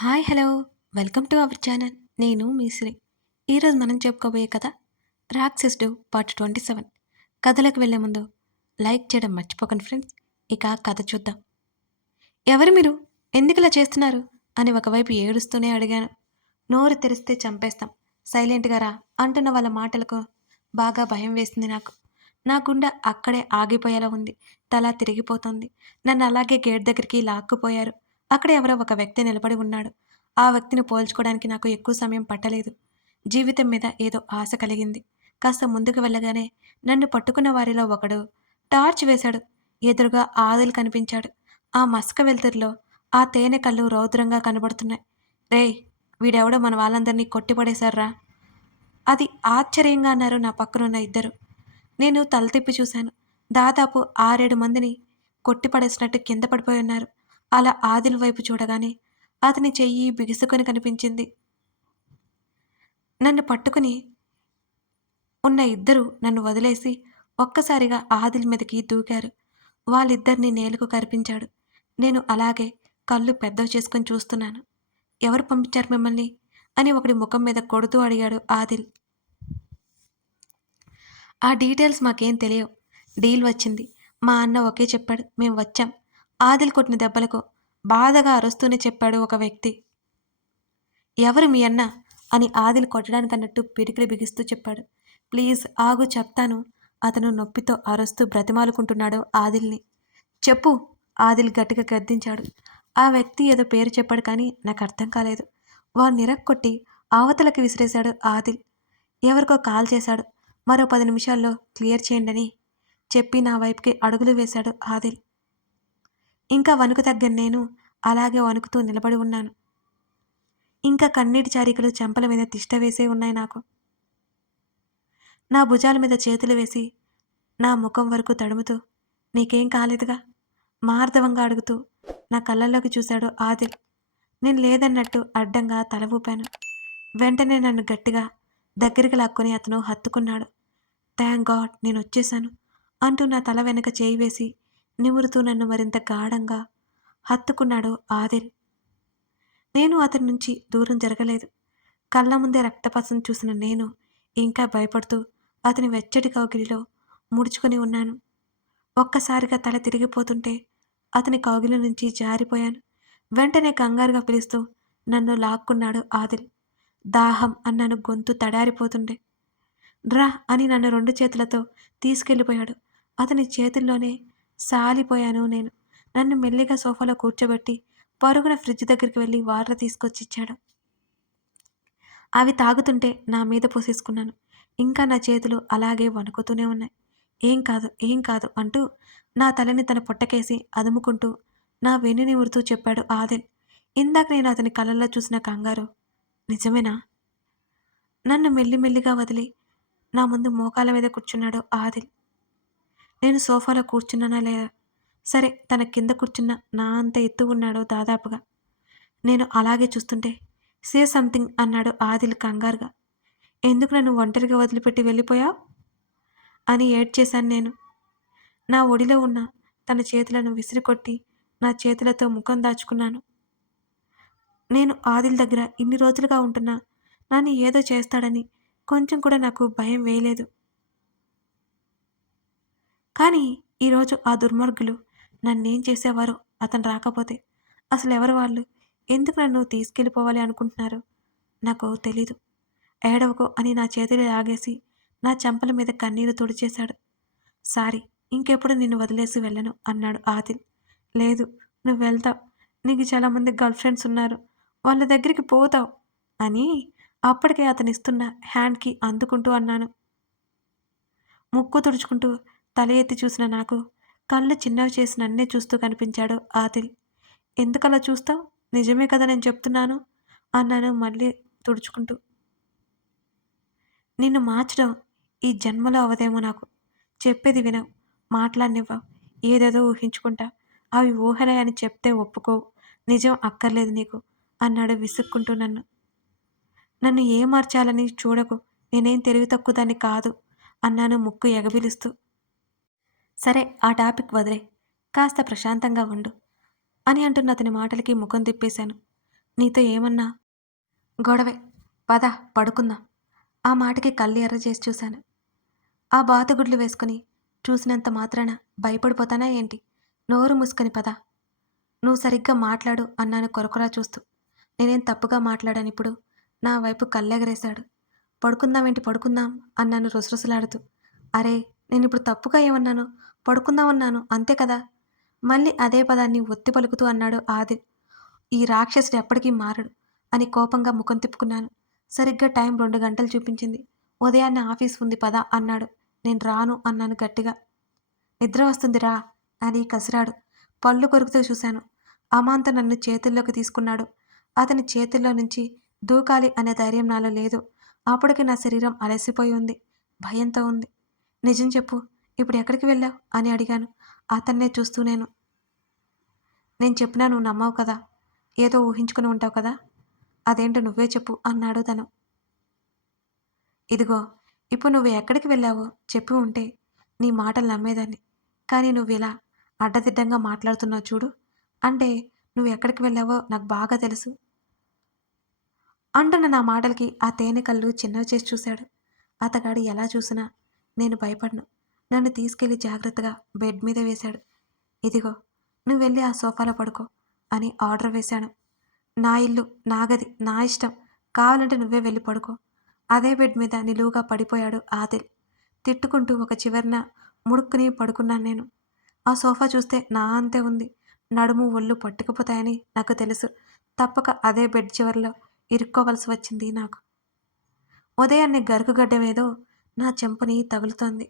Hi hello welcome to our channel. నేను మీ శ్రీ. ఈరోజు మనం చెప్పుకోబోయే కథ రాక్షసుడు పార్ట్ 27. కథలకు వెళ్ళే ముందు లైక్ చేయడం మర్చిపోకండి ఫ్రెండ్స్. ఇక కథ చూద్దాం. ఎవరు మీరు, ఎందుకు ఇలా చేస్తున్నారు అని ఒకవైపు ఏడుస్తూనే అడిగాను. నోరు తెరిస్తే చంపేస్తాం, సైలెంట్గా రా అంటున్న వాళ్ళ మాటలకు బాగా భయం వేసింది నాకు. నా గుండె అక్కడే ఆగిపోయేలా ఉంది. తల తిరిగిపోతుంది. నన్ను అలాగే గేట్ దగ్గరికి లాక్కుపోయారు. అక్కడ ఎవరో ఒక వ్యక్తి నిలబడి ఉన్నాడు. ఆ వ్యక్తిని పోల్చుకోవడానికి నాకు ఎక్కువ సమయం పట్టలేదు. జీవితం మీద ఏదో ఆశ కలిగింది. కాస్త ముందుకు వెళ్ళగానే నన్ను పట్టుకున్న వారిలో ఒకడు టార్చ్ వేశాడు. ఎదురుగా ఆదిల్ కనిపించాడు. ఆ మసక వెలుతురులో ఆ తేనె కళ్ళు రౌద్రంగా కనబడుతున్నాయి. రేయ్, వీడెవడో మన వాళ్ళందరినీ కొట్టిపడేశారా? అది ఆశ్చర్యంగా అన్నారు నా పక్కనున్న ఇద్దరు. నేను తల తిప్పి చూశాను. దాదాపు 6-7 మందిని కొట్టిపడేసినట్టు కింద పడిపోయి ఉన్నారు. అలా ఆదిల్ వైపు చూడగానే అతని చెయ్యి బిగుసుకొని కనిపించింది. నన్ను పట్టుకుని ఉన్న ఇద్దరు నన్ను వదిలేసి ఒక్కసారిగా ఆదిల్ మీదకి దూకారు. వాళ్ళిద్దరిని నేలకు కరిపించాడు. నేను అలాగే కళ్ళు పెద్దవి చేసుకొని చూస్తున్నాను. ఎవరు పంపించారు మిమ్మల్ని అని ఒకడి ముఖం మీద కొడుతూ అడిగాడు ఆదిల్. ఆ డీటెయిల్స్ మాకేం తెలియవు. డీల్ వచ్చింది. మా అన్న ఒకే చెప్పాడు, మేం వచ్చాం. ఆదిల్ కొట్టిన దెబ్బలకు బాధగా అరుస్తూనే చెప్పాడు ఒక వ్యక్తి. ఎవరు మీ అన్న అని ఆదిల్ కొట్టడానికన్నట్టు పిడికిలి బిగిస్తూ చెప్పాడు. ప్లీజ్ ఆగు, చెప్తాను. అతను నొప్పితో అరుస్తూ బ్రతిమాలుకుంటున్నాడు ఆదిల్ని. చెప్పు, ఆదిల్ గట్టిగా గద్దించాడు. ఆ వ్యక్తి ఏదో పేరు చెప్పాడు కానీ నాకు అర్థం కాలేదు. వాడిని నిరక్కొట్టి అవతలకి విసిరేశాడు ఆదిల్. ఎవరికో కాల్ చేశాడు. మరో 10 నిమిషాల్లో క్లియర్ చేయండని చెప్పి నా వైపుకి అడుగులు వేశాడు ఆదిల్. ఇంకా వణుకు తగ్గని నేను అలాగే వణుకుతూ నిలబడి ఉన్నాను. ఇంకా కన్నీటి చారికలు చెంపల మీద తిష్ట వేసే ఉన్నాయి నాకు. నా భుజాల మీద చేతులు వేసి నా ముఖం వరకు తడుముతూ నీకేం కాలేదుగా మార్దవంగా అడుగుతూ నా కళ్ళల్లోకి చూశాడు ఆదిల్. నేను లేదన్నట్టు అడ్డంగా తల ఊపాను. వెంటనే నన్ను గట్టిగా దగ్గరికి లాక్కొని అతను హత్తుకున్నాడు. థ్యాంక్ గాడ్ నేను వచ్చేశాను అంటూ నా తల వెనక చేయి వేసి నిమురుతూ నన్ను మరింత గాఢంగా హత్తుకున్నాడు ఆదిల్. నేను అతని నుంచి దూరం జరగలేదు. కళ్ళ ముందే రక్తపాతం చూసిన నేను ఇంకా భయపడుతూ అతని వెచ్చటి కౌగిలిలో ముడుచుకొని ఉన్నాను. ఒక్కసారిగా తల తిరిగిపోతుంటే అతని కౌగిలి నుంచి జారిపోయాను. వెంటనే కంగారుగా పిలుస్తూ నన్ను లాక్కున్నాడు ఆదిల్. దాహం అన్నాను గొంతు తడారిపోతుండే. డ్రా అని నన్ను 2 చేతులతో తీసుకెళ్ళిపోయాడు. అతని చేతుల్లోనే సాలిపోయాను నేను. నన్ను మెల్లిగా సోఫాలో కూర్చోబెట్టి పరుగున ఫ్రిడ్జ్ దగ్గరికి వెళ్ళి వాటర్ తీసుకొచ్చిచ్చాడు. అవి తాగుతుంటే నా మీద పోసేసుకున్నాను. ఇంకా నా చేతులు అలాగే వణుకుతూనే ఉన్నాయి. ఏం కాదు, ఏం కాదు అంటూ నా తలని తన పొట్టకేసి అదుముకుంటూ నా వెన్ను నిమురుతూ చెప్పాడు ఆదిల్. ఇందాక నేను అతని కళ్ళల్లో చూసిన కంగారు నిజమేనా? నన్ను మెల్లిమెల్లిగా వదిలి నా ముందు మోకాల మీద కూర్చున్నాడు ఆదిల్. నేను సోఫాలో కూర్చున్నానా లేదా? సరే, తన కింద కూర్చున్న నా అంత ఎత్తు ఉన్నాడు దాదాపుగా. నేను అలాగే చూస్తుంటే సే సంథింగ్ అన్నాడు ఆదిల్ కంగారుగా. ఎందుకు నన్ను ఒంటరిగా వదిలిపెట్టి వెళ్ళిపోయావు అని ఏడ్చేశాను నేను. నా ఒడిలో ఉన్న తన చేతులను విసిరికొట్టి నా చేతులతో ముఖం దాచుకున్నాను. నేను ఆదిల్ దగ్గర ఇన్ని రోజులుగా ఉంటున్నా నన్ను ఏదో చేస్తాడని కొంచెం కూడా నాకు భయం వేయలేదు. కానీ ఈరోజు ఆ దుర్మార్గులు నన్నేం చేసేవారో అతను రాకపోతే. అసలు ఎవరు వాళ్ళు? ఎందుకు నన్ను తీసుకెళ్ళిపోవాలి అనుకుంటున్నారు? నాకు తెలీదు. ఏడవకు అని నా చేతులు లాగేసి నా చెంపల మీద కన్నీరు తుడిచేశాడు. సారీ, ఇంకెప్పుడు నిన్ను వదిలేసి వెళ్ళను అన్నాడు ఆదిల్. లేదు, నువ్వు వెళ్తావు. నీకు చాలామంది గర్ల్ ఫ్రెండ్స్ ఉన్నారు. వాళ్ళ దగ్గరికి పోతావు అని అప్పటికే అతనిస్తున్న హ్యాండ్కి అందుకుంటూ అన్నాను. ముక్కు తుడుచుకుంటూ తల ఎత్తి చూసిన నాకు కళ్ళు చిన్నవి చేసి నన్నే చూస్తూ కనిపించాడు ఆదిల్. ఎందుకలా చూస్తావు? నిజమే కదా నేను చెప్తున్నాను అన్నాను మళ్ళీ తుడుచుకుంటూ. నిన్ను మార్చడం ఈ జన్మలో అవదేమో నాకు. చెప్పేది వినవు, మాట్లాడనివ్వవు, ఏదేదో ఊహించుకుంటా. అవి ఊహలే అని చెప్తే ఒప్పుకోవు. నిజం అక్కర్లేదు నీకు అన్నాడు విసుక్కుంటూ నన్ను. నన్ను ఏ మార్చాలని చూడకు, నేనేం తెలివి తక్కువదాన్ని కాదు అన్నాను ముక్కు ఎగబిలుస్తూ. సరే, ఆ టాపిక్ వదిలే, కాస్త ప్రశాంతంగా ఉండు అని అంటున్న అతని మాటలకి ముఖం తిప్పేశాను. నీతో ఏమన్నా? గొడవే. పద పడుకుందాం. ఆ మాటకి కళ్ళు ఎర్ర చేసి చూశాను. ఆ బాతుగుడ్లు వేసుకుని చూసినంత మాత్రాన భయపడిపోతానా ఏంటి? నోరు మూసుకొని పద. నువ్వు సరిగ్గా మాట్లాడు అన్నాను కొరకొరా చూస్తూ. నేనేం తప్పుగా మాట్లాడానిప్పుడు? నా వైపు కళ్ళెగరేశాడు. పడుకుందామేంటి పడుకుందాం అన్నాను రుసరుసలాడుతూ. అరే, నేనిప్పుడు తప్పుగా ఏమన్నాను? పడుకుందామన్నాను అంతే కదా! మళ్ళీ అదే పదాన్ని ఒత్తి పలుకుతూ అన్నాడు ఆదిల్. ఈ రాక్షసుడు ఎప్పటికీ మారడు అని కోపంగా ముఖం తిప్పుకున్నాను. సరిగ్గా టైం 2 గంటలు చూపించింది. ఉదయాన్నే ఆఫీస్ ఉంది పద అన్నాడు. నేను రాను అన్నాను గట్టిగా. నిద్ర వస్తుంది రా అని కసిరాడు. పళ్ళు కొరుకుతూ చూశాను. అమాంతం నన్ను చేతుల్లోకి తీసుకున్నాడు. అతని చేతుల్లో నుంచి దూకాలి అనే ధైర్యం నాలో లేదు. అప్పటికి నా శరీరం అలసిపోయి ఉంది. భయంతో ఉంది. నిజం చెప్పు, ఇప్పుడు ఎక్కడికి వెళ్ళావు అని అడిగాను అతన్నే చూస్తూ. నేను చెప్పినా నువ్వు నమ్మవు కదా, ఏదో ఊహించుకుని ఉంటావు కదా, అదేంటో నువ్వే చెప్పు అన్నాడు తను. ఇదిగో, ఇప్పుడు నువ్వు ఎక్కడికి వెళ్ళావో చెప్పి ఉంటే నీ మాటలు నమ్మేదాన్ని. కానీ నువ్వు ఇలా అడ్డదిడ్డంగా మాట్లాడుతున్నావు చూడు. అంటే నువ్వు ఎక్కడికి వెళ్ళావో నాకు బాగా తెలుసు అంటున్న నా మాటలకి ఆ తేనె కళ్ళు చిన్నవి చేసి చూశాడు. అతగాడు ఎలా చూసినా నేను భయపడను. నన్ను తీసుకెళ్లి జాగ్రత్తగా బెడ్ మీద వేశాడు. ఇదిగో, నువ్వు వెళ్ళి ఆ సోఫాలో పడుకో అని ఆర్డర్ వేశాను. నా ఇల్లు, నా గది, నా ఇష్టం. కావాలంటే నువ్వే వెళ్ళి పడుకో. అదే బెడ్ మీద నిలువుగా పడిపోయాడు ఆదిల్. తిట్టుకుంటూ ఒక చివరన ముడుక్కుని పడుకున్నాను నేను. ఆ సోఫా చూస్తే నా అంతే ఉంది. నడుము ఒళ్ళు పట్టుకుపోతాయని నాకు తెలుసు. తప్పక అదే బెడ్ చివరలో ఇరుక్కోవలసి వచ్చింది నాకు. ఉదయాన్నే గరుకుగడ్డమేదో నా చెంపని తగులుతోంది.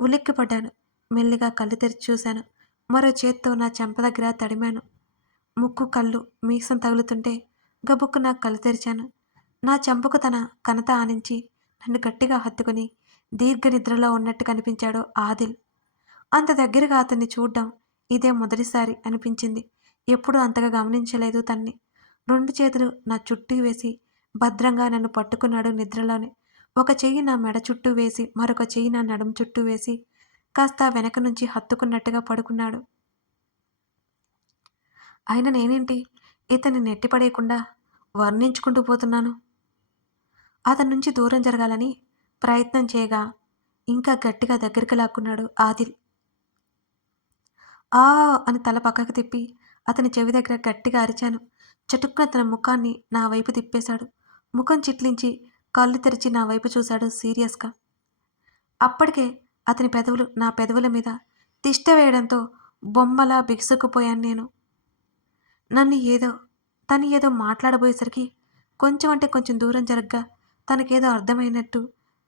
ఉలిక్కిపడ్డాను. మెల్లిగా కళ్ళు తెరిచి చూశాను. మరో చేత్తో నా చెంప దగ్గర తడిమాను. ముక్కు, కళ్ళు, మీసం తగులుతుంటే గబుక్కున కళ్ళు తెరిచాను. నా చెంపకు తన కనత ఆనించి నన్ను గట్టిగా హత్తుకుని దీర్ఘ నిద్రలో ఉన్నట్టు కనిపించాడు ఆదిల్. అంత దగ్గరగా అతన్ని చూడ్డం ఇదే మొదటిసారి అనిపించింది. ఎప్పుడూ అంతగా గమనించలేదు తన్ని. 2 చేతులు నా చుట్టూ వేసి భద్రంగా నన్ను పట్టుకున్నాడు నిద్రలోనే. ఒక చెయ్యి నా మెడ చుట్టూ వేసి మరొక చెయ్యి నా నడుము చుట్టూ వేసి కాస్త వెనక నుంచి హత్తుకున్నట్టుగా పడుకున్నాడు. అయినా నేనేంటి ఇతన్ని నెట్టిపడేయకుండా వర్ణించుకుంటూ పోతున్నాను. అతని నుంచి దూరం జరగాలని ప్రయత్నం చేయగా ఇంకా గట్టిగా దగ్గరికి లాక్కున్నాడు ఆదిల్. ఆ అని తల పక్కకు తిప్పి అతని చెవి దగ్గర గట్టిగా అరిచాను. చటుక్కున తన ముఖాన్ని నా వైపు తిప్పేశాడు. ముఖం చిట్లించి కళ్ళు తెరిచి నా వైపు చూశాడు సీరియస్గా. అప్పటికే అతని పెదవులు నా పెదవుల మీద తిష్ట వేయడంతో బొమ్మలా బిగుసుకుపోయాను నేను. తను ఏదో మాట్లాడబోయేసరికి కొంచెం అంటే కొంచెం దూరం జరగ్గా తనకేదో అర్థమైనట్టు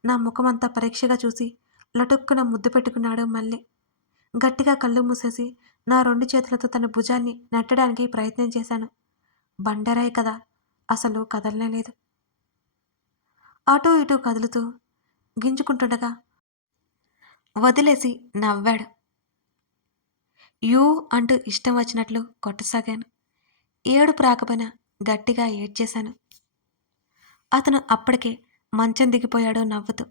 నా ముఖమంతా పరీక్షగా చూసి లటుక్కున ముద్దు పెట్టుకున్నాడు మళ్ళీ. గట్టిగా కళ్ళు మూసేసి నా 2 చేతులతో తన భుజాన్ని నెట్టడానికి ప్రయత్నం చేశాను. బండరాయి కదా, అసలు కదలలేదు. అటూ ఇటూ కదులుతూ గింజుకుంటుండగా వదిలేసి నవ్వాడు. యూ అంటూ ఇష్టం వచ్చినట్లు కొట్టసాగాను. ఏడుపు రాకపోయినా గట్టిగా ఏడ్చేశాను. అతను అప్పటికే మంచం దిగిపోయాడు నవ్వుతూ.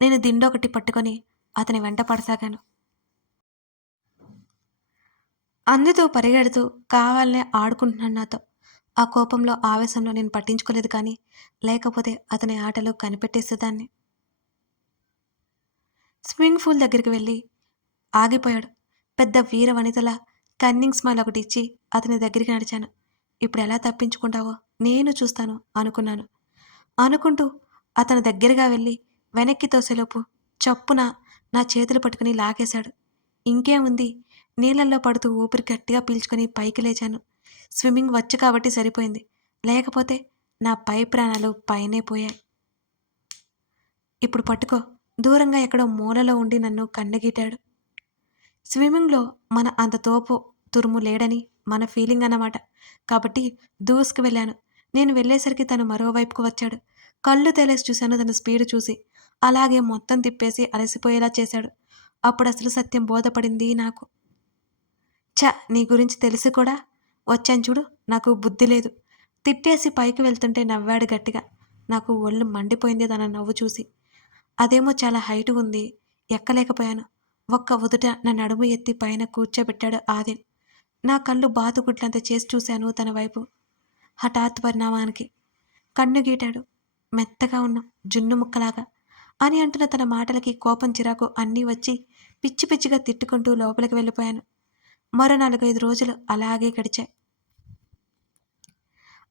నేను దిండొకటి పట్టుకొని అతని వెంట పడసాగాను. అందుతూ పరిగెడుతూ కావాలనే ఆడుకుంటున్నాడు నాతో. ఆ కోపంలో, ఆవేశంలో నేను పట్టించుకోలేదు. కానీ లేకపోతే అతని ఆటలు కనిపెట్టేసేదాన్ని. స్విమ్మింగ్ పూల్ దగ్గరికి వెళ్ళి ఆగిపోయాడు. పెద్ద వీర వనితలా కన్నింగ్ స్మైల్ ఒకటి ఇచ్చి అతని దగ్గరికి నడిచాను. ఇప్పుడు ఎలా తప్పించుకుంటావో నేను చూస్తాను అనుకున్నాను. అనుకుంటూ అతని దగ్గరగా వెళ్ళి వెనక్కి తోసేలోపు చప్పున నా చేతులు పట్టుకుని లాగేశాడు. ఇంకేముంది, నీళ్ళల్లో పడుతూ ఊపిరి గట్టిగా పీల్చుకొని పైకి లేచాను. స్విమ్మింగ్ వచ్చు కాబట్టి సరిపోయింది. లేకపోతే నా పై ప్రాణాలు పైనే పోయాయి. ఇప్పుడు పట్టుకో, దూరంగా ఎక్కడో మూలలో ఉండి నన్ను కన్నగీటాడు. స్విమ్మింగ్లో మన అంత తోపు తురుము లేడని మన ఫీలింగ్ అన్నమాట. కాబట్టి దూసుకు వెళ్ళాను. నేను వెళ్ళేసరికి తను మరోవైపుకు వచ్చాడు. కళ్ళు తేలేసి చూశాను తన స్పీడ్ చూసి. అలాగే మొత్తం తిప్పేసి అలసిపోయేలా చేశాడు. అప్పుడు అసలు సత్యం బోధపడింది నాకు. నీ గురించి తెలిసి కూడా వచ్చాను చూడు, నాకు బుద్ధి లేదు. తిట్టేసి పైకి వెళ్తుంటే నవ్వాడు గట్టిగా. నాకు ఒళ్ళు మండిపోయింది తన నవ్వు చూసి. అదేమో చాలా హైటు ఉంది, ఎక్కలేకపోయాను. ఒక్క ఉదుట నా నడుము ఎత్తి పైన కూర్చోబెట్టాడు ఆదిల్. నా కళ్ళు బాతుగుడ్లంత చేసి చూశాను తన వైపు. హఠాత్ పరిణామానికి. కన్ను గీటాడు. మెత్తగా ఉన్నాం, జున్ను ముక్కలాగా అని అంటున్న తన మాటలకి కోపం, చిరాకు అన్నీ వచ్చి పిచ్చి పిచ్చిగా తిట్టుకుంటూ లోపలికి వెళ్ళిపోయాను. మరో 4, 5 రోజులు అలాగే గడిచాయి.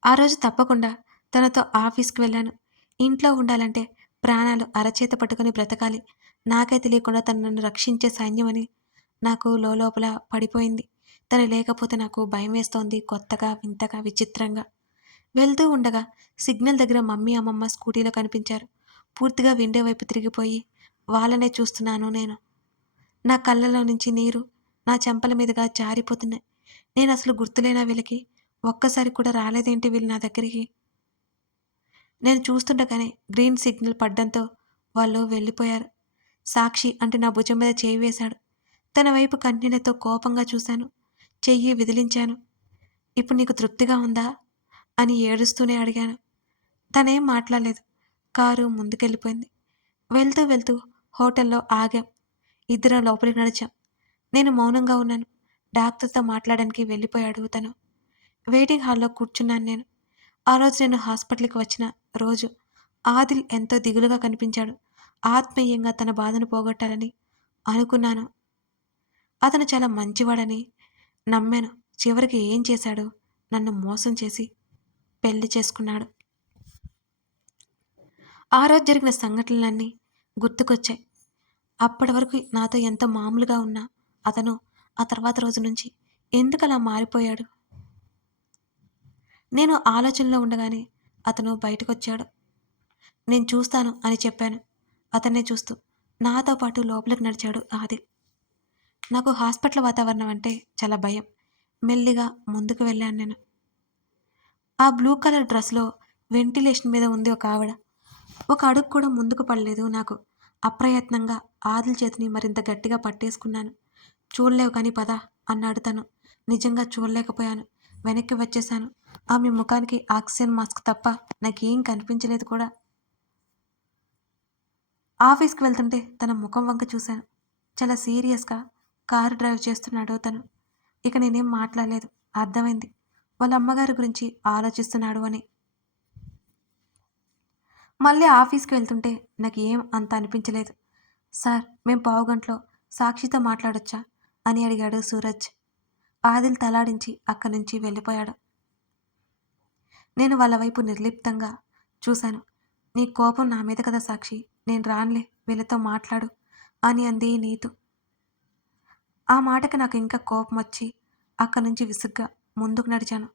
ఆ రోజు తప్పకుండా తనతో ఆఫీస్‌కి వెళ్ళాను. ఇంట్లో ఉండాలంటే ప్రాణాలు అరచేత పట్టుకొని బ్రతకాలి. నాకే తెలియకుండా తను నన్ను రక్షించే సైన్యమని నాకు లోలోపల పడిపోయింది. తను లేకపోతే నాకు భయమేస్తోంది. కొత్తగా, వింతగా, విచిత్రంగా. వెళ్తూ ఉండగా సిగ్నల్ దగ్గర మమ్మీ, అమ్మమ్మ స్కూటీలో కనిపించారు. పూర్తిగా విండో వైపు తిరిగిపోయి వాళ్ళనే చూస్తున్నాను నేను. నా కళ్ళలో నుంచి నీరు నా చెంపల మీదుగా జారిపోతున్నాయి. నేనసలు గుర్తులేనా వీళ్ళకి? ఒక్కసారి కూడా రాలేదేంటి వీళ్ళు నా దగ్గరికి? నేను చూస్తుండగానే గ్రీన్ సిగ్నల్ పడ్డంతో వాళ్ళు వెళ్ళిపోయారు. సాక్షి అంటూ నా భుజం మీద చేయి వేశాడు. తన వైపు కన్నీళ్లతో కోపంగా చూశాను. చెయ్యి విదిలించాను. ఇప్పుడు నీకు తృప్తిగా ఉందా? అని ఏడుస్తూనే అడిగాను. తనేం మాట్లాడలేదు. కారు ముందుకెళ్ళిపోయింది. వెళ్తూ వెళ్తూ హోటల్లో ఆగాం. ఇద్దరం లోపలికి నడిచాం. నేను మౌనంగా ఉన్నాను. డాక్టర్‌తో మాట్లాడడానికి వెళ్ళిపోయాడు తను. వెయిటింగ్ హాల్‌లో కూర్చున్నాను నేను. ఆ రోజు నేను హాస్పిటల్‌కి వచ్చిన రోజు ఆదిల్ ఎంతో దిగులుగా కనిపించాడు. ఆత్మీయంగా తన బాధను పోగొట్టాలని అనుకున్నాను. అతను చాలా మంచివాడని నమ్మాను. చివరికి ఏం చేశాడు? నన్ను మోసం చేసి పెళ్లి చేసుకున్నాడు. ఆ రోజు జరిగిన సంఘటనలన్నీ గుర్తుకొచ్చాయి. అప్పటి వరకు నాతో ఎంత మామూలుగా ఉన్నా అతను ఆ తర్వాత రోజు నుంచి ఎందుకలా మారిపోయాడు? నేను ఆలోచనలో ఉండగానే అతను బయటకొచ్చాడు. నేను చూస్తాను అని చెప్పాను. అతన్నే చూస్తూ నాతో పాటు లోపలికి నడిచాడు ఆదిల్. నాకు హాస్పిటల్ వాతావరణం అంటే చాలా భయం. మెల్లిగా ముందుకు వెళ్ళాను నేను. ఆ బ్లూ కలర్ డ్రెస్‌లో వెంటిలేషన్ మీద ఉంది ఒక ఆవిడ. ఒక అడుగు కూడా ముందుకు పడలేదు నాకు. అప్రయత్నంగా ఆదిల్ చేతిని మరింత గట్టిగా పట్టేసుకున్నాను. చూడలేవు కానీ పద అన్నాడు తను. నిజంగా చూడలేకపోయాను. వెనక్కి వచ్చేశాను. ఆమె ముఖానికి ఆక్సిజన్ మాస్క్ తప్ప నాకేం కనిపించలేదు కూడా. ఆఫీస్‌కి వెళ్తుంటే తన ముఖం వంక చూశాను. చాలా సీరియస్‌గా కారు డ్రైవ్ చేస్తున్నాడు తను. ఇక నేనేం మాట్లాడలేదు. అర్థమైంది. వాళ్ళ అమ్మగారి గురించి ఆలోచిస్తున్నాడు అని. మళ్ళీ ఆఫీస్‌కి వెళ్తుంటే నాకు ఏం అంత అనిపించలేదు. సార్, మేం పావుగంటలో సాక్షితో మాట్లాడొచ్చా? అని అడిగాడు సూరజ్. ఆదిల్ తలాడించి అక్కడి నుంచి వెళ్ళిపోయాడు. నేను వాళ్ళ వైపు నిర్లిప్తంగా చూశాను. నీ కోపం నా మీద కదా సాక్షి. నేను రానులే, వీళ్ళతో మాట్లాడు అని అంది నీతు. ఆ మాటకి నాకు ఇంకా కోపం వచ్చి అక్కడి నుంచి విసుగ్గా ముందుకు నడిచాను.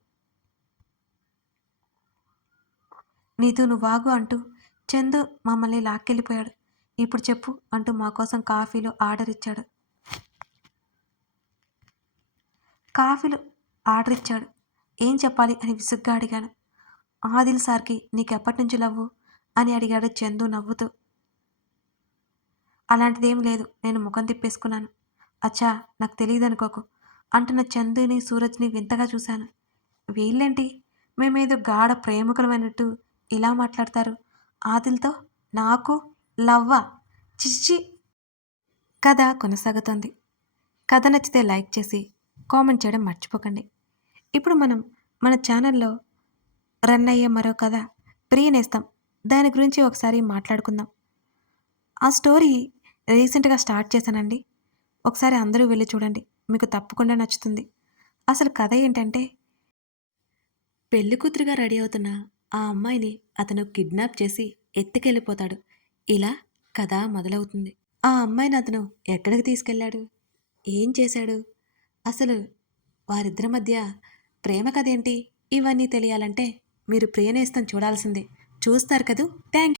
నీతు నువ్వాగు అంటూ చందు మమ్మల్ని లాక్కెళ్ళిపోయాడు. ఇప్పుడు చెప్పు అంటూ మా కోసం కాఫీలో ఆర్డర్ ఇచ్చాడు. కాఫీలు ఆర్డర్ ఇచ్చాడు. ఏం చెప్పాలి అని విసుగ్గా అడిగాను. ఆదిల్ సార్‌కి నీకెప్పటినుంచి లవ్వు? అని అడిగాడు చందు నవ్వుతూ. అలాంటిదేం లేదు. నేను ముఖం తిప్పేసుకున్నాను. అచ్చా! నాకు తెలీదనుకోకు అంటున్న చందుని, సూరజ్‌ని వింతగా చూశాను. వీళ్ళేంటి మేమేదో గాఢ ప్రేమికులమైనట్టు ఇలా మాట్లాడతారు? ఆదిల్‌తో నాకు లవ్వా? ఛీ! కథ కొనసాగుతోంది. కథ నచ్చితే లైక్ చేసి కామెంట్ చేయడం మర్చిపోకండి. ఇప్పుడు మనం మన ఛానల్‌లో రన్ అయ్యే మరో కథ 'ప్రియనేస్తం' దాని గురించి ఒకసారి మాట్లాడుకుందాం. ఆ స్టోరీ రీసెంట్‌గా స్టార్ట్ చేశానండి. ఒకసారి అందరూ వెళ్లి చూడండి. మీకు తప్పకుండా నచ్చుతుంది. అసలు కథ ఏంటంటే, పెళ్లికూతురుగా రెడీ అవుతున్న ఆ అమ్మాయిని అతను కిడ్నాప్ చేసి ఎత్తుకెళ్ళిపోతాడు. ఇలా కథ మొదలవుతుంది. ఆ అమ్మాయిని అతను ఎక్కడికి తీసుకెళ్ళాడు? ఏం చేశాడు? అసలు వారిద్దరి మధ్య ప్రేమ కథేంటి? ఇవన్నీ తెలియాలంటే మీరు 'ప్రియనేస్తం' చూడాల్సిందే. చూస్తారు కదూ! థాంక్